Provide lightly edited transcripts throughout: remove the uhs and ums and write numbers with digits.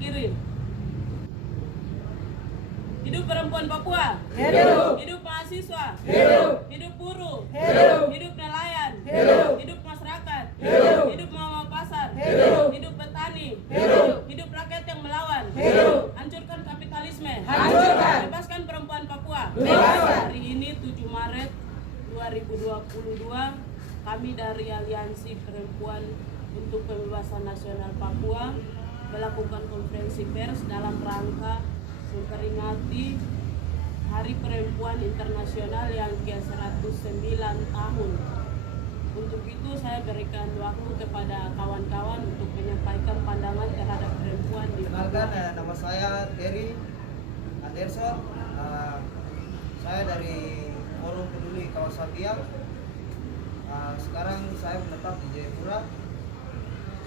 kiri. Hidup perempuan Papua. Hidup. Hidup mahasiswa. Hidup. Hidup buruh. Hidup. Hidup nelayan. Hidup. Hidup masyarakat. Hidup. Hidup mama pasar. Hidup. Hidup petani. Hidup. Hidup rakyat yang melawan. Hidup. Hancurkan kapitalisme. Hancurkan. Bebaskan perempuan Papua. Bebaskan. Hari ini 7 Maret 2022 kami dari Aliansi Perempuan untuk Pembebasan Nasional Papua melakukan konferensi pers dalam rangka memperingati Hari Perempuan Internasional yang ke-109 tahun. Untuk itu saya berikan waktu kepada kawan-kawan untuk menyampaikan pandangan terhadap perempuan di Papua. Kenalkan, nama saya Terry Anderson. Saya dari Forum Peduli Kawasan Biak. Sekarang saya menetap di Jayapura.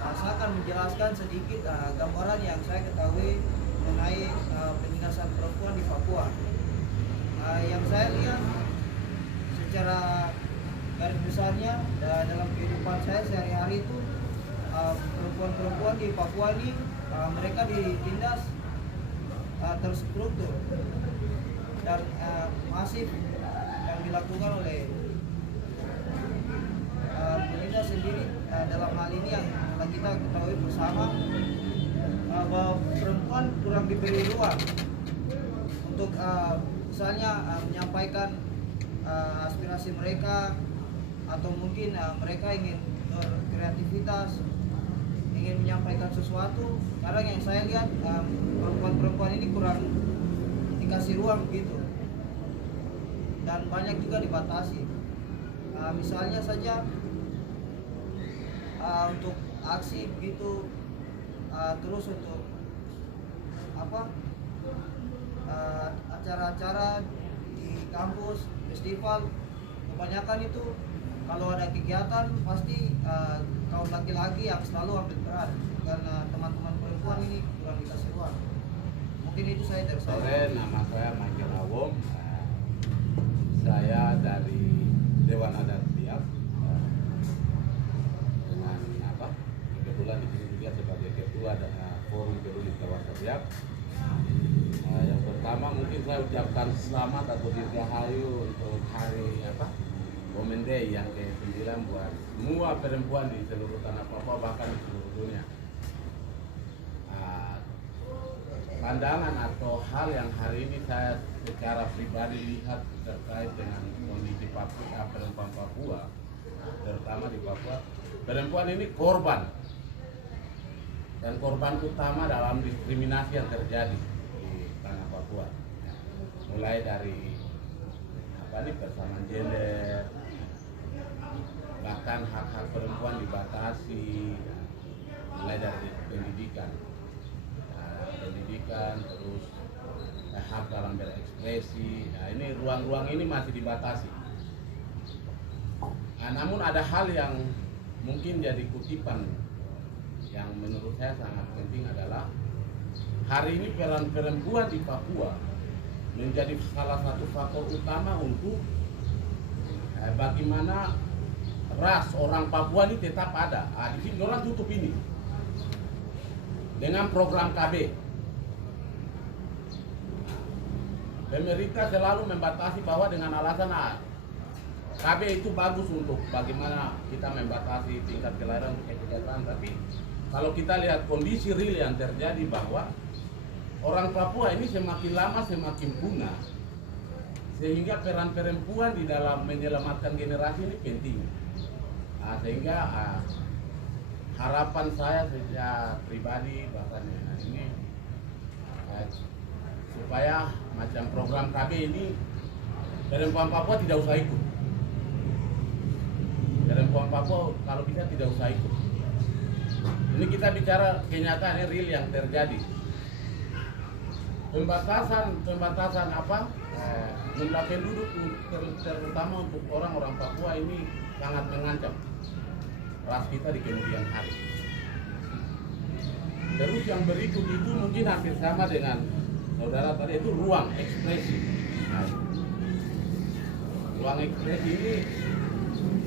Saya akan menjelaskan sedikit gambaran yang saya ketahui mengenai penindasan perempuan di Papua. Yang saya lihat secara garis besarnya dalam kehidupan saya sehari-hari itu, perempuan-perempuan di Papua ini mereka ditindas terstruktur dan masif yang dilakukan oleh pemerintah sendiri. Dalam hal ini yang kita ketahui bersama bahwa perempuan kurang diberi ruang untuk misalnya menyampaikan aspirasi mereka, atau mungkin mereka ingin berkreativitas, ingin menyampaikan sesuatu. Kadang yang saya lihat perempuan-perempuan ini kurang dikasih ruang begitu, dan banyak juga dibatasi. Misalnya saja untuk aksi begitu, terus untuk acara-acara di kampus, festival, kebanyakan itu kalau ada kegiatan pasti kaum laki-laki yang selalu ambil peran, karena teman-teman perempuan ini kurang dikasih ruang. Mungkin itu saya dari saya. Sore, nama saya Michael Awom. Saya dari Dewan Adat Biak. Dengan kebetulan di sini juga sebagai ketua dan Forum Peduli Kawasan Biak. Yang pertama mungkin saya ucapkan selamat atau dirgahayu untuk hari Women Day yang ke-9 buat semua perempuan di seluruh tanah Papua, bahkan di seluruh dunia. Pandangan atau hal yang hari ini saya secara pribadi lihat terkait dengan kondisi Papua, perempuan Papua, terutama di Papua, perempuan ini korban, dan korban utama dalam diskriminasi yang terjadi di tanah Papua, mulai dari persamaan gender, bahkan hak-hak perempuan dibatasi, mulai dari pendidikan, terus hak dalam berekspresi. Nah, ini ruang-ruang ini masih dibatasi. Namun ada hal yang mungkin jadi kutipan yang menurut saya sangat penting adalah hari ini peran perempuan di Papua menjadi salah satu faktor utama untuk bagaimana ras orang Papua ini tetap ada. Di sini orang tutup ini dengan program KB. Pemerintah selalu membatasi bahwa dengan alasan KB itu bagus untuk bagaimana kita membatasi tingkat kelahiran untuk kesejahteraan. Tapi kalau kita lihat kondisi real yang terjadi bahwa orang Papua ini semakin lama semakin punah, sehingga peran perempuan di dalam menyelamatkan generasi ini penting. Sehingga harapan saya secara pribadi bahkan ini supaya macam program KB ini perempuan Papua tidak usah ikut. Perempuan Papua kalau bisa tidak usah ikut. Ini kita bicara kenyataan real yang terjadi. Pembatasan jumlah penduduk terutama untuk orang-orang Papua ini sangat mengancam ras kita di kemudian hari. Terus yang berikut itu mungkin hampir sama dengan saudara tadi, itu ruang ekspresi. Ruang ekspresi ini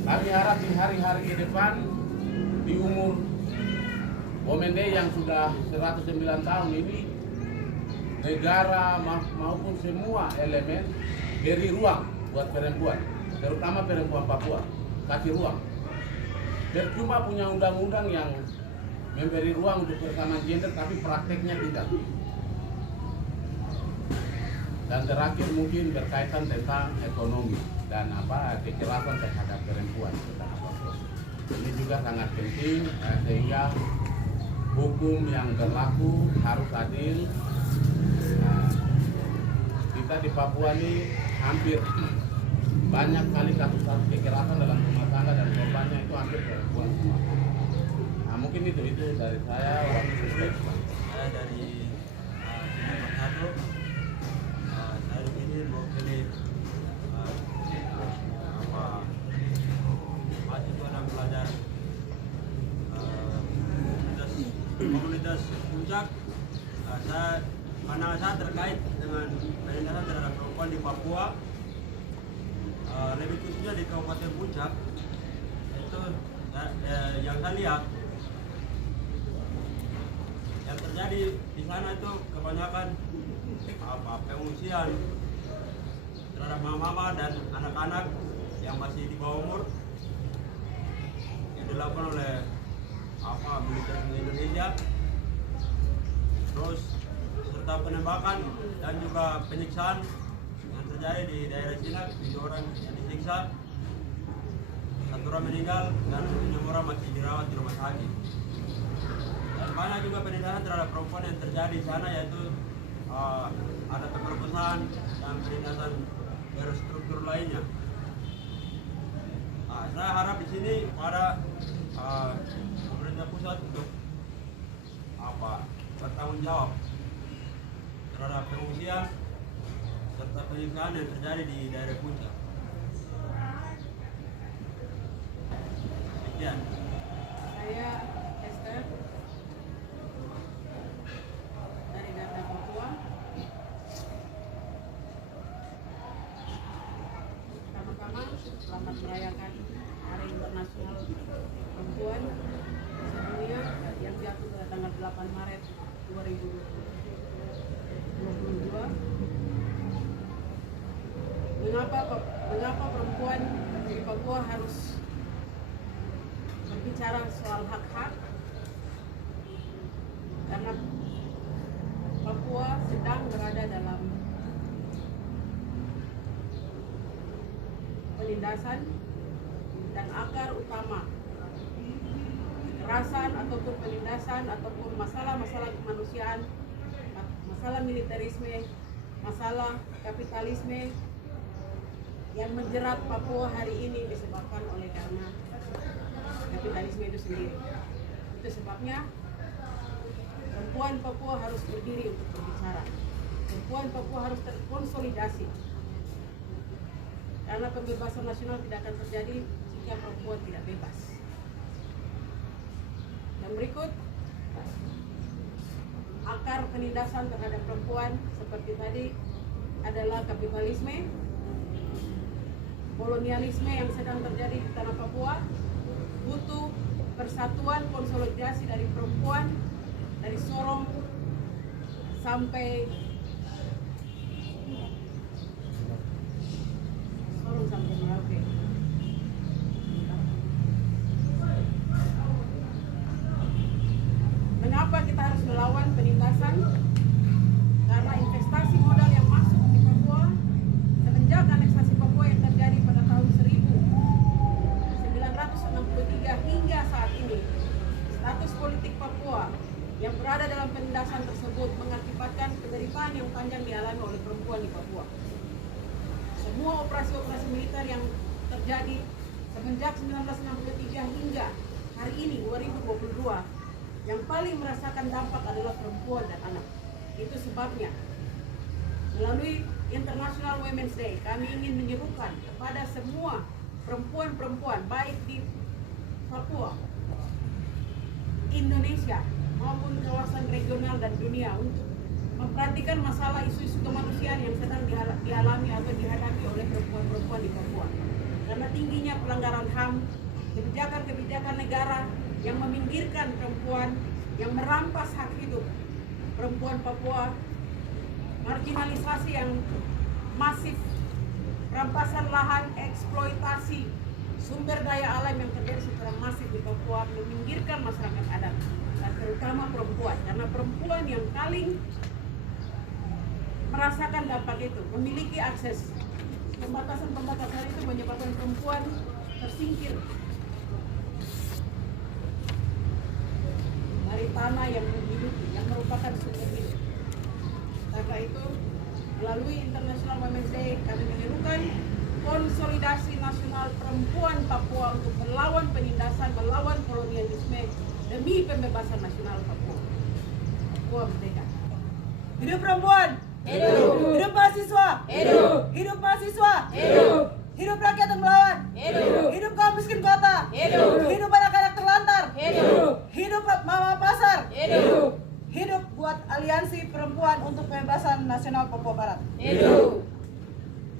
kami harap di hari-hari ke depan, di umur Women Day yang sudah 109 tahun ini, negara maupun semua elemen beri ruang buat perempuan, terutama perempuan Papua, kasih ruang. Percuma punya undang-undang yang memberi ruang untuk persamaan gender, tapi prakteknya tidak. Dan terakhir mungkin berkaitan tentang ekonomi dan kekerasan terhadap perempuan. Ini juga sangat penting sehingga hukum yang berlaku harus adil. Kita di Papua ini hampir banyak kali kasus-kasus kekerasan dalam rumah tangga dan korbannya itu hampir perempuan semua. Nah, mungkin itu dari saya. Saya dari Manado. Saya di sini mewakili mahasiswa dan pelajar komunitas Puncak. Pandangan saya terkait dengan penindasan terhadap perempuan di Papua, lebih khususnya di Kabupaten Puncak. Itu yang saya lihat yang terjadi di sana itu kebanyakan pengungsian terhadap mama-mama dan anak-anak yang masih di bawah umur yang dilakukan oleh militer Indonesia, terus serta penembakan dan juga penyiksaan yang terjadi di daerah Cina. 7 orang yang disiksa, 1 orang meninggal dan 6 orang masih dirawat di rumah sakit. Dan banyak juga penindasan terhadap perempuan yang terjadi di sana, yaitu ada pemerkosaan dan penindasan berstruktur lainnya. Saya harap di sini pada pemerintah pusat untuk bertanggung jawab terhadap pengungsian serta penyiksaan yang terjadi di daerah Puncak. Sekian. Saya Esther dari Garda Papua. Pertama-tama selamat merayakan Hari Internasional Perempuan sedunia yang jatuh pada tanggal 8 Maret 2022. Mengapa perempuan di Papua harus berbicara soal hak-hak? Karena Papua sedang berada dalam penindasan dan akar utama kekerasan ataupun penindasan ataupun masalah-masalah kemanusiaan, masalah militerisme, masalah kapitalisme yang menjerat Papua hari ini disebabkan oleh karena kapitalisme itu sendiri. Itu sebabnya perempuan Papua harus berdiri untuk berbicara. Perempuan Papua harus terkonsolidasi. Karena pembebasan nasional tidak akan terjadi jika perempuan tidak bebas. Dan berikut akar penindasan terhadap perempuan seperti tadi adalah kapitalisme, kolonialisme yang sedang terjadi di tanah Papua. Butuh persatuan konsolidasi dari perempuan dari Sorong sampai Merauke. Mengapa kita harus melawan penindasan? Karena investasi modal yang masuk di Papua semenjak aneksasi Papua yang terjadi pada tahun 1963 hingga saat ini, status politik Papua yang berada dalam penindasan tersebut mengakibatkan penderitaan yang panjang dialami oleh perempuan di Papua. Semua operasi-operasi militer yang terjadi semenjak 1963 hingga hari ini 2022, yang paling merasakan dampak adalah perempuan dan anak. Itu sebabnya melalui International Women's Day kami ingin menyerukan kepada semua perempuan-perempuan baik di Papua, Indonesia maupun kawasan regional dan dunia untuk memperhatikan masalah isu-isu kemanusiaan yang sedang dialami atau dihadapi oleh perempuan-perempuan di Papua. Karena tingginya pelanggaran HAM, kebijakan-kebijakan negara yang meminggirkan perempuan yang merampas hak hidup perempuan Papua, marginalisasi yang masif, rampasan lahan, eksploitasi sumber daya alam yang terjadi secara masif di Papua, meminggirkan masyarakat adat dan terutama perempuan, karena perempuan yang paling merasakan dampak itu, memiliki akses. Pembatasan-pembatasan itu menyebabkan perempuan tersingkir dari tanah yang menghidupi, yang merupakan sumber hidup. Karena itu, melalui International Women's Day, kami menyerukan konsolidasi nasional perempuan Papua untuk melawan penindasan, melawan kolonialisme demi pembebasan nasional Papua. Papua merdeka. Hidup perempuan! Hidup! Hidup mahasiswa! Hidup! Hidup mahasiswa! Hidup! Hidup rakyat yang melawan! Hidup! Hidup kaum miskin kota! Hidup! Hidup anak-anak terlantar! Hidup! Hidup mama pasar! Hidup! Hidup buat Aliansi Perempuan untuk Pembebasan Nasional Papua Barat. Hidup!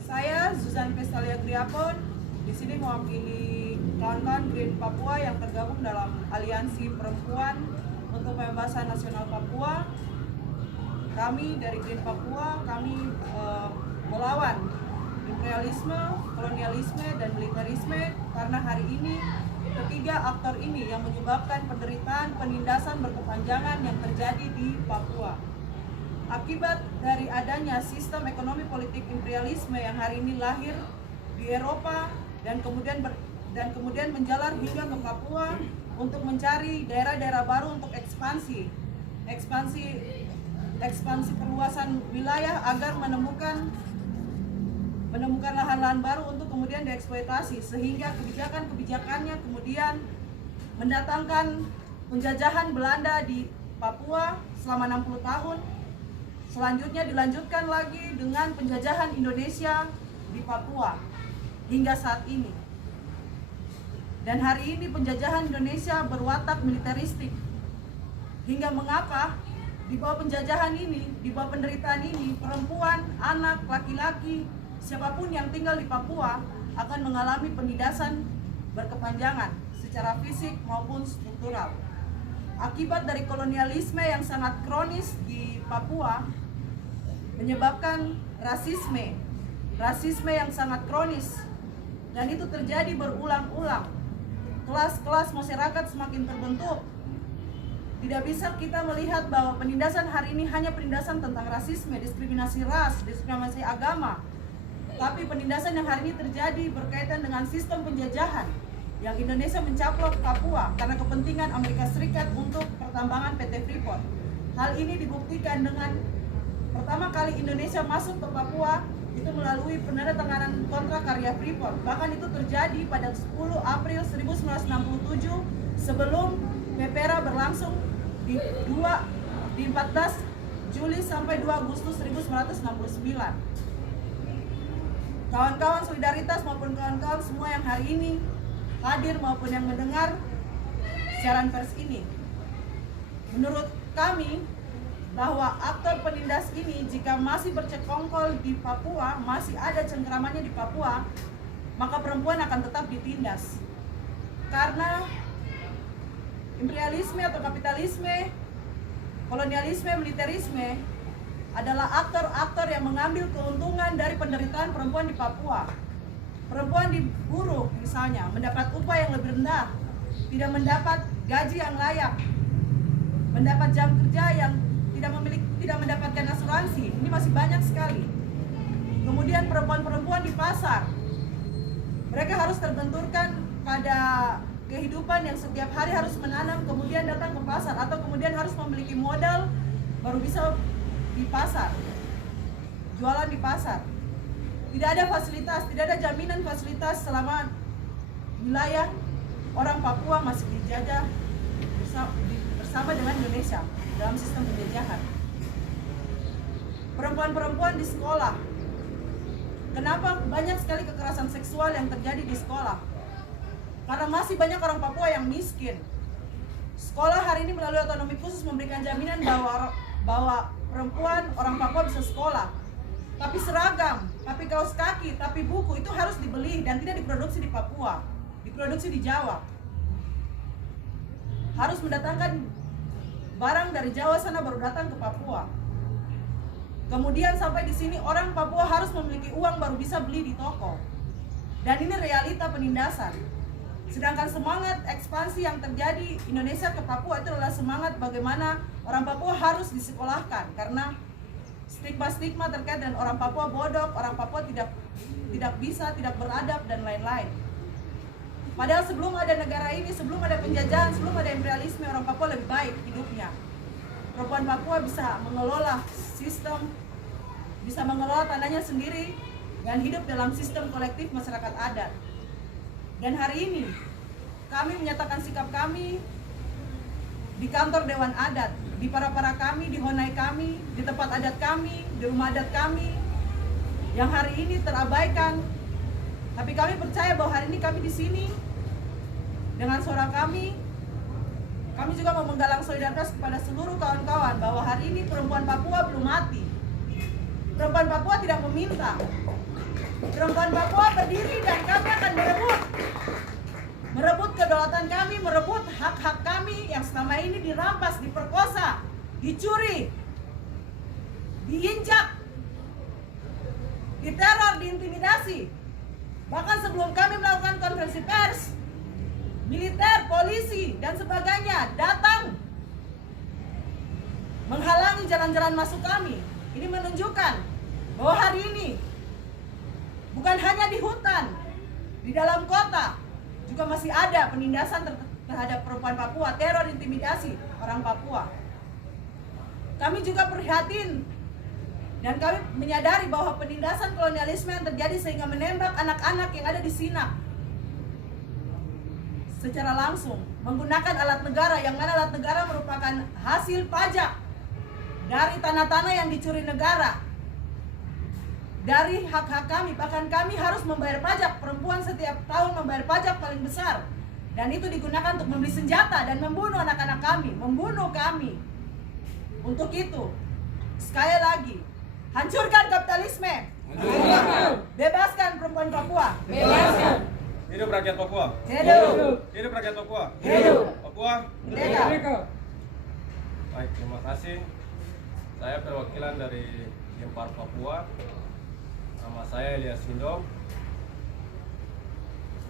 Saya Zuzan Pestalia Griapon, di sini mewakili kawan-kawan Green Papua yang tergabung dalam Aliansi Perempuan untuk Pembebasan Nasional Papua. Kami dari Green Papua, kami melawan imperialisme, kolonialisme, dan militerisme karena hari ini ketiga aktor ini yang menyebabkan penderitaan penindasan berkepanjangan yang terjadi di Papua. Akibat dari adanya sistem ekonomi politik imperialisme yang hari ini lahir di Eropa dan kemudian menjalar hingga ke Papua untuk mencari daerah-daerah baru untuk ekspansi perluasan wilayah agar menemukan lahan-lahan baru untuk kemudian dieksploitasi, sehingga kebijakannya kemudian mendatangkan penjajahan Belanda di Papua selama 60 tahun. Selanjutnya dilanjutkan lagi dengan penjajahan Indonesia di Papua hingga saat ini. Dan hari ini penjajahan Indonesia berwatak militeristik. Hingga mengapa di bawah penjajahan ini, di bawah penderitaan ini, perempuan, anak, laki-laki, siapapun yang tinggal di Papua akan mengalami penindasan berkepanjangan secara fisik maupun struktural. Akibat dari kolonialisme yang sangat kronis di Papua menyebabkan rasisme yang sangat kronis, dan itu terjadi berulang-ulang. Kelas-kelas masyarakat semakin terbentuk. Tidak bisa kita melihat bahwa penindasan hari ini hanya penindasan tentang rasisme, diskriminasi ras, diskriminasi agama. Tapi penindasan yang hari ini terjadi berkaitan dengan sistem penjajahan yang Indonesia mencaplok Papua karena kepentingan Amerika Serikat untuk pertambangan PT Freeport. Hal ini dibuktikan dengan pertama kali Indonesia masuk ke Papua itu melalui penandatanganan kontrak karya Freeport. Bahkan itu terjadi pada 10 April 1967 sebelum PEPERA berlangsung di 14 Juli sampai 2 Agustus 1969. Kawan-kawan solidaritas maupun kawan-kawan semua yang hari ini hadir maupun yang mendengar siaran pers ini, menurut kami bahwa aktor penindas ini jika masih bercekongkol di Papua, masih ada cengkeramannya di Papua, maka perempuan akan tetap ditindas. Karena imperialisme atau kapitalisme, kolonialisme, militerisme adalah aktor-aktor yang mengambil keuntungan dari penderitaan perempuan di Papua. Perempuan diburu misalnya, mendapat upah yang lebih rendah, tidak mendapat gaji yang layak, mendapat jam kerja yang tidak mendapatkan asuransi. Ini masih banyak sekali. Kemudian perempuan-perempuan di pasar, mereka harus terbenturkan pada kehidupan yang setiap hari harus menanam, kemudian datang ke pasar, atau kemudian harus memiliki modal baru bisa di pasar, jualan di pasar. Tidak ada fasilitas, tidak ada jaminan fasilitas selama wilayah orang Papua masih dijajah bersama dengan Indonesia dalam sistem penjajahan. Perempuan-perempuan di sekolah, kenapa banyak sekali kekerasan seksual yang terjadi di sekolah? Karena masih banyak orang Papua yang miskin. Sekolah hari ini melalui otonomi khusus memberikan jaminan bahwa perempuan orang Papua bisa sekolah, tapi seragam, tapi kaos kaki, tapi buku itu harus dibeli dan tidak diproduksi di Papua, diproduksi di Jawa. Harus mendatangkan barang dari Jawa sana baru datang ke Papua. Kemudian sampai di sini orang Papua harus memiliki uang baru bisa beli di toko. Dan ini realita penindasan. Sedangkan semangat ekspansi yang terjadi Indonesia ke Papua itu adalah semangat bagaimana orang Papua harus disekolahkan, karena stigma-stigma terkait dengan orang Papua bodoh, orang Papua tidak bisa, tidak beradab dan lain-lain. Padahal sebelum ada negara ini, sebelum ada penjajahan, sebelum ada imperialisme, orang Papua lebih baik hidupnya. Perempuan Papua bisa mengelola sistem, bisa mengelola tanahnya sendiri, dan hidup dalam sistem kolektif masyarakat adat. Dan hari ini kami menyatakan sikap kami di kantor Dewan Adat, di para kami, di honai kami, di tempat adat kami, di rumah adat kami, yang hari ini terabaikan. Tapi kami percaya bahwa hari ini kami di sini dengan suara kami juga mau menggalang solidaritas kepada seluruh kawan-kawan bahwa hari ini perempuan Papua belum mati. Perempuan Papua tidak meminta. Perempuan Papua berdiri dan kami akan merebut kedaulatan kami, merebut hak-hak kami yang selama ini dirampas, diperkosa, dicuri, diinjak, diteror, diintimidasi. Bahkan sebelum kami melakukan konferensi pers, militer, polisi, dan sebagainya datang menghalangi jalan-jalan masuk kami. Ini menunjukkan bahwa hari ini bukan hanya di hutan, di dalam kota juga masih ada penindasan terhadap perempuan Papua, teror, intimidasi orang Papua. Kami juga prihatin dan kami menyadari bahwa penindasan kolonialisme yang terjadi sehingga menembak anak-anak yang ada di Sinak secara langsung menggunakan alat negara, yang mana alat negara merupakan hasil pajak dari tanah-tanah yang dicuri negara, dari hak-hak kami. Bahkan kami harus membayar pajak, perempuan setiap tahun membayar pajak paling besar, dan itu digunakan untuk membeli senjata dan membunuh anak-anak kami, membunuh kami. Untuk itu, sekali lagi, hancurkan kapitalisme, bebaskan perempuan Papua, Bebaskan. Hidup rakyat Papua. hidup, Hidup rakyat Papua. hidup, Papua. merdeka. Baik, terima kasih. Saya perwakilan dari Gempar Papua. Nama saya Elias Sindom.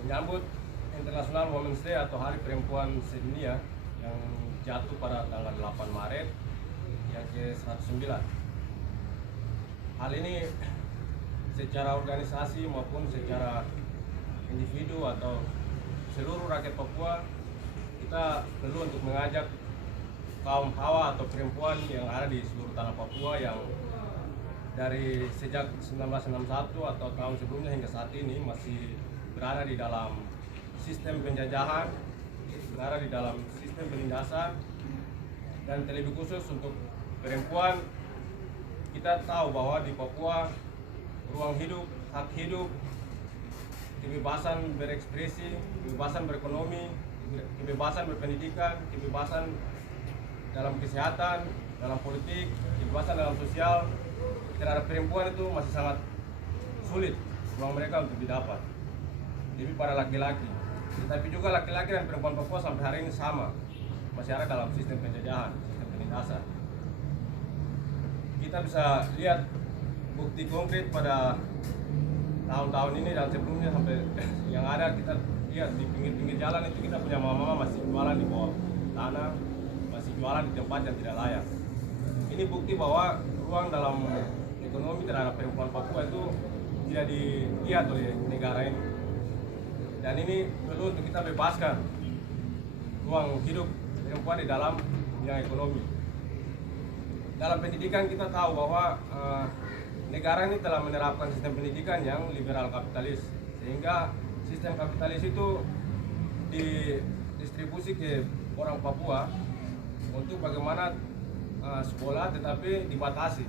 Menyambut International Women's Day atau Hari Perempuan Sedunia yang jatuh pada tanggal 8 Maret yang ke-109. Hal ini secara organisasi maupun secara individu atau seluruh rakyat Papua, kita perlu untuk mengajak kaum hawa atau perempuan yang ada di seluruh tanah Papua yang dari sejak 1961 atau tahun sebelumnya hingga saat ini masih berada di dalam sistem penjajahan, berada di dalam sistem penindasan, dan terlebih khusus untuk perempuan. Kita tahu bahwa di Papua ruang hidup, hak hidup, kebebasan berekspresi, kebebasan berekonomi, kebebasan berpendidikan, kebebasan dalam kesehatan, dalam politik, kebebasan dalam sosial terhadap perempuan itu masih sangat sulit ruang mereka untuk didapat. Lebih pada laki-laki, tetapi juga laki-laki dan perempuan Papua sampai hari ini sama, masih ada dalam sistem penjajahan, sistem penindasan. Kita bisa lihat bukti konkret pada tahun-tahun ini dan sebelumnya sampai yang ada. Kita lihat di pinggir-pinggir jalan itu kita punya mama-mama masih jualan di bawah tanah, masih jualan di tempat yang tidak layak. Ini bukti bahwa ruang dalam ekonomi terhadap perempuan Papua itu tidak dilihat oleh negara ini. Dan ini perlu untuk kita bebaskan ruang hidup perempuan di dalam bidang ekonomi. Dalam pendidikan kita tahu bahwa negara ini telah menerapkan sistem pendidikan yang liberal kapitalis, sehingga sistem kapitalis itu didistribusi ke orang Papua untuk bagaimana sekolah tetapi dibatasi,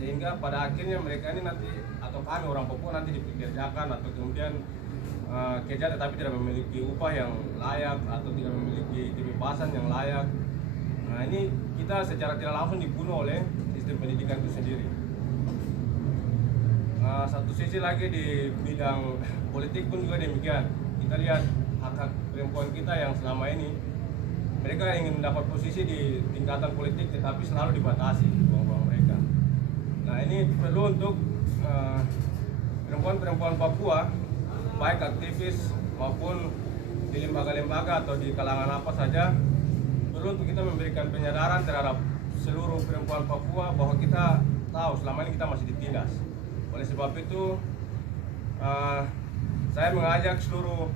sehingga pada akhirnya mereka ini nanti atau kami orang Papua nanti dipekerjakan atau kemudian kerja tetapi tidak memiliki upah yang layak atau tidak memiliki kebebasan yang layak. Nah, ini kita secara tidak langsung dibunuh oleh sistem pendidikan itu sendiri. Satu sisi lagi di bidang politik pun juga demikian. Kita lihat hak-hak perempuan kita yang selama ini mereka ingin mendapat posisi di tingkatan politik tetapi selalu dibatasi ruang-ruang mereka. Nah ini perlu untuk perempuan-perempuan Papua, baik aktivis maupun di lembaga-lembaga atau di kalangan apa saja, perlu untuk kita memberikan penyadaran terhadap seluruh perempuan Papua bahwa kita tahu selama ini kita masih ditindas. Oleh sebab itu saya mengajak seluruh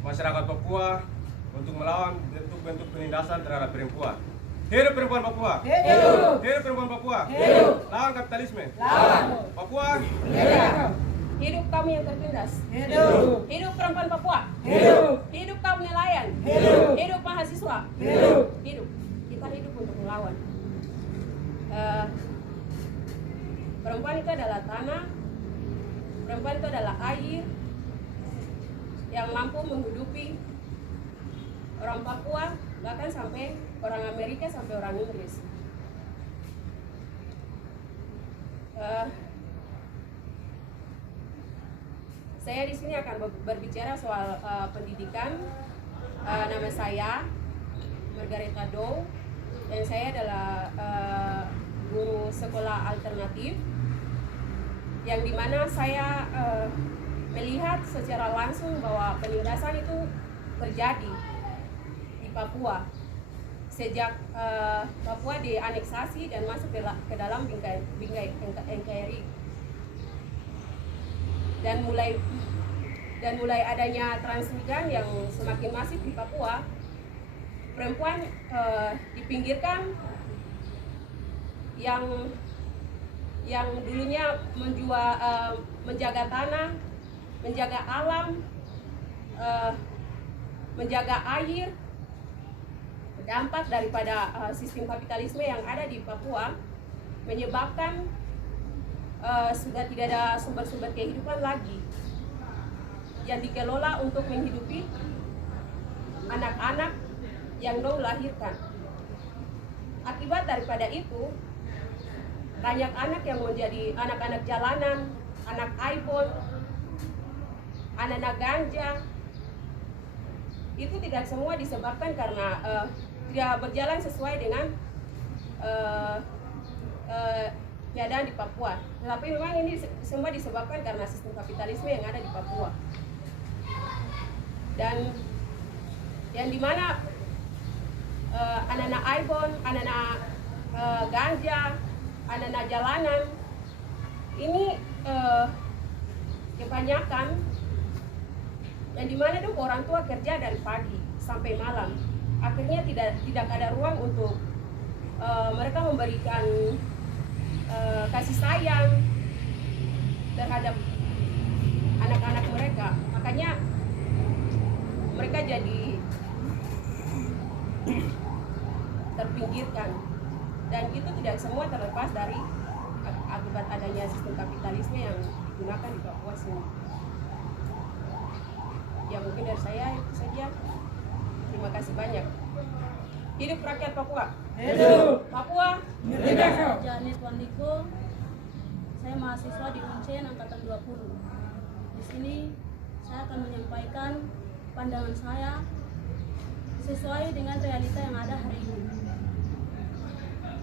masyarakat Papua untuk melawan bentuk-bentuk penindasan terhadap perempuan. Hidup perempuan Papua! Hidup! Hidup perempuan Papua! Hidup! Lawan kapitalisme! Lawan! Papua! Hidup! Hidup kami yang tertindas. Hidup! Hidup perempuan Papua. Hidup! Hidup kaum nelayan. Hidup! Hidup mahasiswa. Hidup! Hidup. Kita hidup untuk melawan. Perempuan itu adalah tanah. Perempuan itu adalah air yang mampu menghidupi orang Papua, bahkan sampai orang Amerika, sampai orang Inggris. Saya di sini akan berbicara soal pendidikan. Nama saya Margareta Dow dan saya adalah guru sekolah alternatif, yang dimana saya melihat secara langsung bahwa penindasan itu terjadi di Papua sejak Papua dianeksasi dan masuk ke dalam bingkai NKRI, dan mulai adanya transmigran yang semakin masif di Papua. Perempuan dipinggirkan, yang dulunya menjaga tanah, menjaga alam, menjaga air. Dampak daripada sistem kapitalisme yang ada di Papua menyebabkan sudah tidak ada sumber-sumber kehidupan lagi yang dikelola untuk menghidupi anak-anak yang dong lahirkan. Akibat daripada itu, banyak anak yang menjadi anak-anak jalanan, anak iPhone, anak-anak ganja. Itu tidak semua disebabkan karena tidak berjalan sesuai dengan keadaan di Papua. Tetapi memang ini semua disebabkan karena sistem kapitalisme yang ada di Papua. Dan yang dimana anak-anak iPhone, anak-anak ganja, anak-anak jalanan ini kebanyakan yang dimana tuh orang tua kerja dari pagi sampai malam, akhirnya tidak ada ruang untuk mereka memberikan kasih sayang terhadap anak-anak mereka. Makanya mereka jadi terpinggirkan, dan itu tidak semua terlepas dari akibat adanya sistem kapitalisme yang digunakan di Papua sini. Ya mungkin dari saya itu saja. Terima kasih banyak. Hidup rakyat Papua. Hidup! Papua. Hidup! Janet Wandiko, saya mahasiswa di Uncen angkatan 20. Di sini saya akan menyampaikan pandangan saya sesuai dengan realita yang ada hari ini.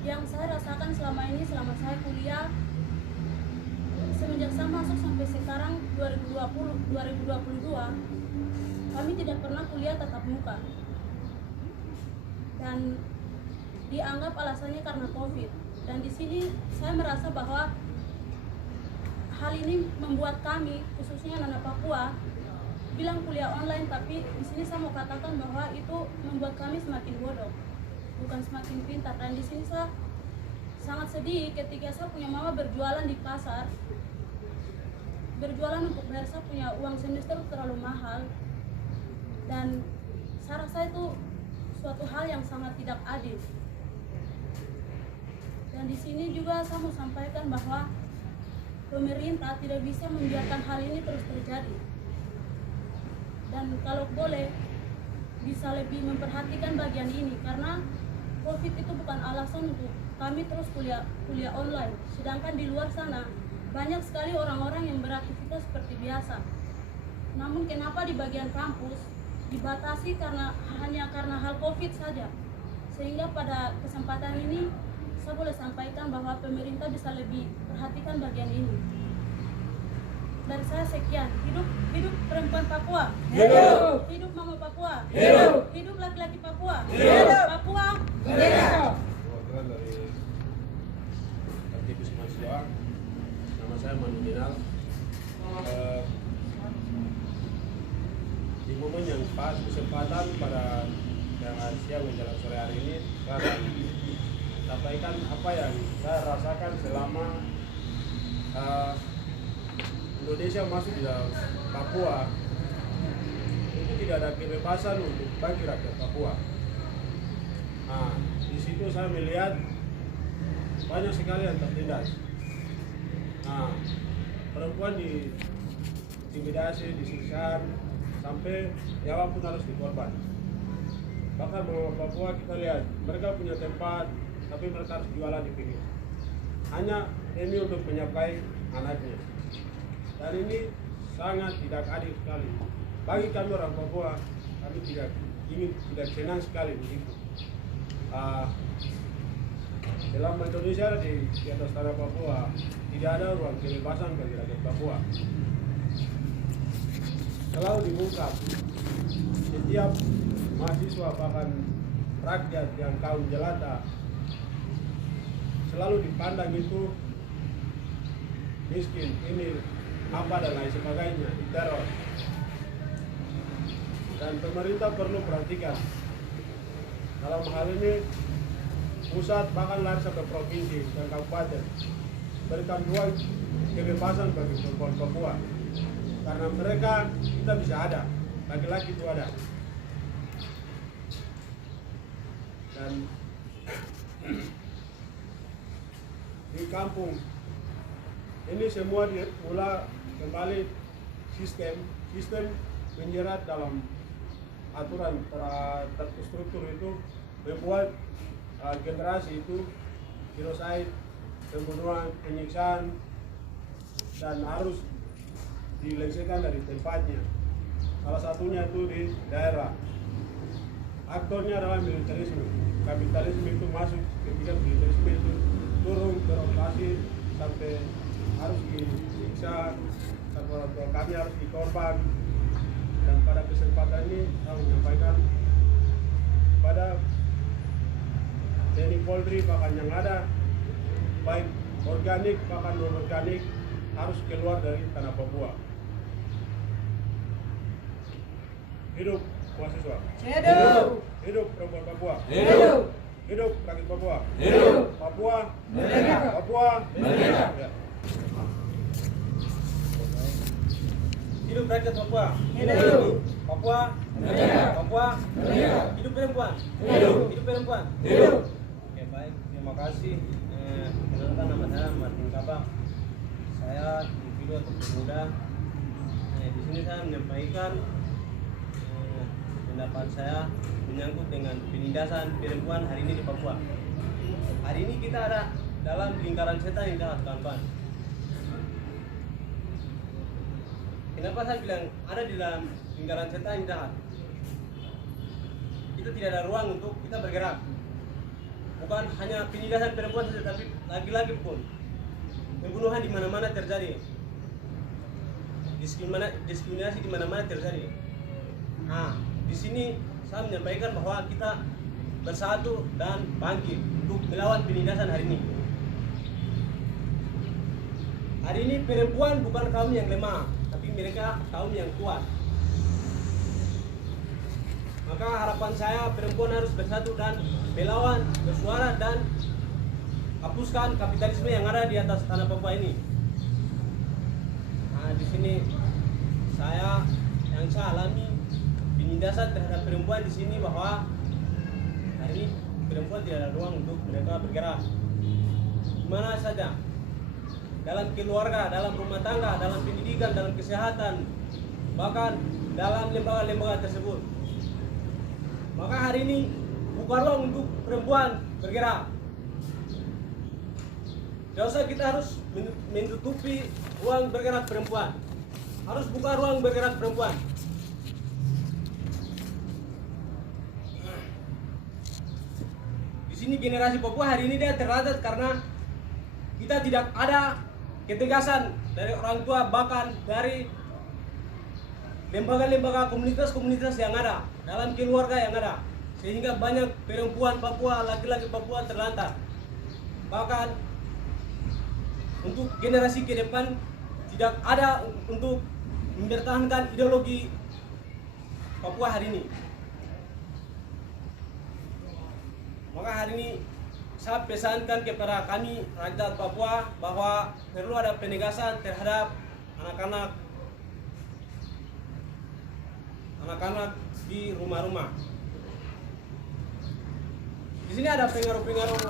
Yang saya rasakan selama ini, selama saya kuliah, semenjak saya masuk sampai sekarang 2022, kami tidak pernah kuliah tatap muka. Dan dianggap alasannya karena COVID. Dan di sini saya merasa bahwa hal ini membuat kami, khususnya anak Papua, bilang kuliah online, tapi di sini saya mau katakan bahwa itu membuat kami semakin bodoh, bukan semakin pintar. Dan di sini saya sangat sedih ketika saya punya mama berjualan di pasar, berjualan untuk bayar saya punya uang semester terlalu mahal, dan saya rasa itu suatu hal yang sangat tidak adil. Dan di sini juga saya mau sampaikan bahwa pemerintah tidak bisa membiarkan hal ini terus terjadi. Dan kalau boleh bisa lebih memperhatikan bagian ini, karena COVID itu bukan alasan untuk kami terus kuliah online. Sedangkan di luar sana banyak sekali orang-orang yang beraktivitas seperti biasa. Namun kenapa di bagian kampus dibatasi hanya karena hal COVID saja. Sehingga pada kesempatan ini saya boleh sampaikan bahwa pemerintah bisa lebih perhatikan bagian ini. Dari saya sekian. Hidup perempuan Papua. Hidup Mama Papua. Hidup laki-laki Papua. Papua. Perwakilan dari aktivis mahasiswa, nama saya Manu Minal. Di momen yang pas, kesempatan pada siang menjelang sore hari ini, saya akan sampaikan apa yang saya rasakan selama Indonesia masuk di dalam Papua. Itu tidak ada kebebasan untuk bagi rakyat Papua. Nah, di situ saya melihat banyak sekali yang tertindas. Nah, perempuan diintimidasi, disiksa, sampai nyawa pun harus dikorban. Bahkan Mama Papua kita lihat, mereka punya tempat, tapi mereka harus jualan di pinggir. Hanya demi untuk menyapai anaknya. Dan ini sangat tidak adil sekali. Bagi kami orang Papua, kami tidak senang sekali begitu. Dalam Indonesia di atas tanah Papua tidak ada ruang kebebasan bagi rakyat Papua. Selalu diungkap setiap mahasiswa bahkan rakyat yang kaum jelata selalu dipandang itu miskin, ini apa dan lain sebagainya, diteror. Dan pemerintah perlu perhatikan dalam hal ini, pusat bahkan lari sampai provinsi dan kabupaten berikan ruang kebebasan bagi perempuan Papua, karena mereka kita bisa ada, laki-laki itu ada. Dan di kampung ini semua dimulai kembali sistem menjerat dalam aturan terstruktur itu membuat generasi itu genosid, pembunuhan, penyiksaan, dan harus dilengsarkan dari tempatnya. Salah satunya itu di daerah. Aktornya adalah militerisme. Kapitalisme itu masuk ketika militerisme itu turun beroperasi sampai harus disiksa, sampai orang tua kami harus dikorban. Dan pada kesempatan ini saya menyampaikan pada TNI Polri bahkan yang ada, baik organik bahkan non organik, harus keluar dari tanah Papua. Hidup mahasiswa. Hidup perempuan Papua. Hidup rakyat Papua. Papua. Papua. Ya. Hidup rakyat Papua. Papua. Papua. Hidup perempuan. Hidup perempuan. Oke, baik, terima kasih. Perkenalkan, nama saya Martin Kabak. Saya individu atau pemuda. Di sini saya menyampaikan pendapat saya menyangkut dengan penindasan perempuan hari ini di Papua. Hari ini kita ada dalam lingkaran setan yang jahat, kawan-kawan. Kenapa saya bilang ada di dalam lingkaran setan yang jahat? Kita tidak ada ruang untuk kita bergerak. Bukan hanya penindasan perempuan saja, tapi laki-laki pun. Pembunuhan di mana-mana terjadi. Diskriminasi di mana-mana terjadi. Nah, di sini saya menyampaikan bahwa kita bersatu dan bangkit untuk melawan penindasan hari ini. Hari ini perempuan bukan kaum yang lemah, tapi mereka kaum yang kuat. Maka harapan saya perempuan harus bersatu dan melawan, bersuara dan hapuskan kapitalisme yang ada di atas tanah Papua ini. Nah, di sini saya alami penindasan terhadap perempuan di sini, bahwa hari ini perempuan tidak ada ruang untuk mereka bergerak. Di mana saja, dalam keluarga, dalam rumah tangga, dalam pendidikan, dalam kesehatan, bahkan dalam lembaga-lembaga tersebut. Maka hari ini buka ruang untuk perempuan bergerak. Tidak usah kita harus menutupi ruang bergerak perempuan. Harus buka ruang bergerak perempuan. sini generasi Papua hari ini dia terlantar karena kita tidak ada ketegasan dari orang tua, bahkan dari lembaga-lembaga komunitas-komunitas yang ada, dalam keluarga yang ada, sehingga banyak perempuan Papua, laki-laki Papua terlantar. Bahkan untuk generasi ke depan tidak ada untuk mempertahankan ideologi Papua hari ini. Maka hari ini saya pesankan kepada kami rakyat Papua bahwa perlu ada penegasan terhadap anak-anak di rumah-rumah. Di sini ada pengaruh-pengaruh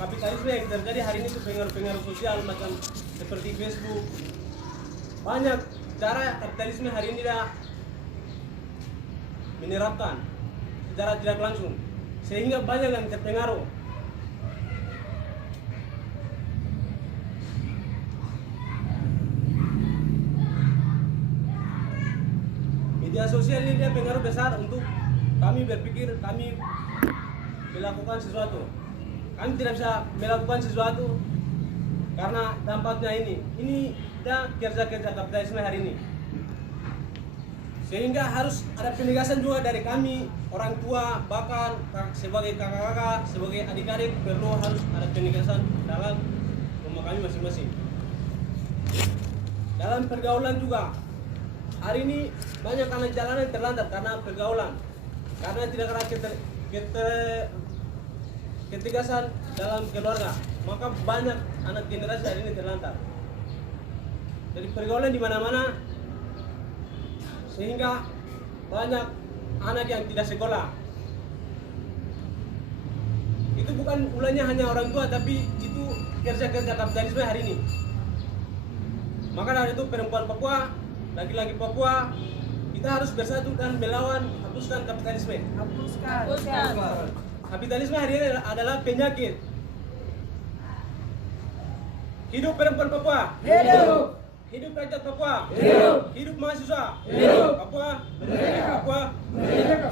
kapitalisme yang terjadi hari ini, itu pengaruh-pengaruh sosial macam seperti Facebook. Banyak cara kapitalisme hari ini dah menerapkan secara tidak langsung, sehingga banyak yang terpengaruh. Media sosial ini dia pengaruh besar untuk kami berpikir, kami melakukan sesuatu. Kami tidak bisa melakukan sesuatu karena dampaknya ini dia kerja-kerja kapitalisme hari ini. Sehingga harus ada penegasan juga dari kami, orang tua, bahkan sebagai kakak-kakak, sebagai adik-adik, perlu harus ada penegasan dalam rumah kami masing-masing. Dalam pergaulan juga, hari ini banyak anak jalanan terlantar karena pergaulan, karena tidak ada ketegasan dalam keluarga, maka banyak anak generasi hari ini terlantar. Jadi pergaulan di mana-mana, sehingga banyak anak yang tidak sekolah. Itu bukan ulahnya hanya orang tua, tapi itu kerja-kerja kapitalisme hari ini. Maka dari itu perempuan Papua, laki-laki Papua, kita harus bersatu dan melawan hapuskan kapitalisme. Hapuskan. Kapitalisme hari ini adalah penyakit. Hidup perempuan Papua. Hidup. Hidup rakyat Papua. Hidup. Hidup mahasiswa. Hidup. Papua. Merdeka. Papua. Merdeka.